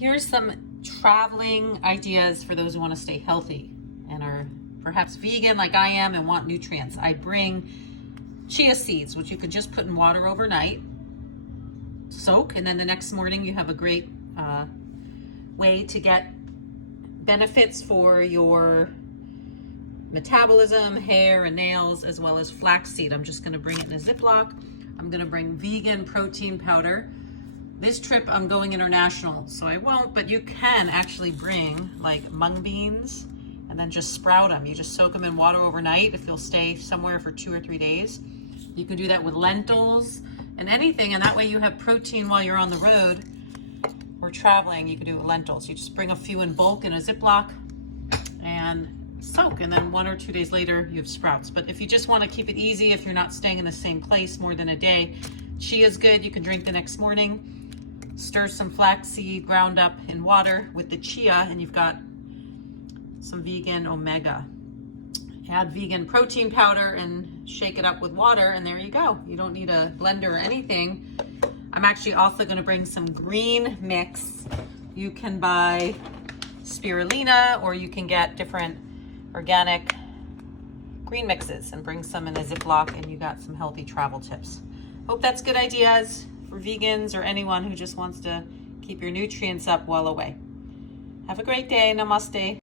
Here's some traveling ideas for those who want to stay healthy and are perhaps vegan like I am and want nutrients. I bring chia seeds, which you could just put in water overnight, soak, and then the next morning you have a great way to get benefits for your metabolism, hair and nails, as well as flaxseed. I'm just going to bring it in a Ziploc. I'm going to bring vegan protein powder. This trip I'm going international, so I won't, but you can actually bring like mung beans and then just sprout them. You just soak them in water overnight if you'll stay somewhere for 2 or 3 days. You can do that with lentils and anything, and that way you have protein while you're on the road or traveling. You can do it with lentils. You just bring a few in bulk in a Ziploc and soak, and then 1 or 2 days later you have sprouts. But if you just want to keep it easy, if you're not staying in the same place more than a day, chia is good. You can drink the next morning. Stir some flaxseed ground up in water with the chia, and you've got some vegan omega. Add vegan protein powder and shake it up with water, and there you go. You don't need a blender or anything. I'm actually also going to bring some green mix. You can buy spirulina, or you can get different organic green mixes and bring some in a Ziploc, and you got some healthy travel tips. Hope that's good ideas for vegans or anyone who just wants to keep your nutrients up while away. Have a great day. Namaste.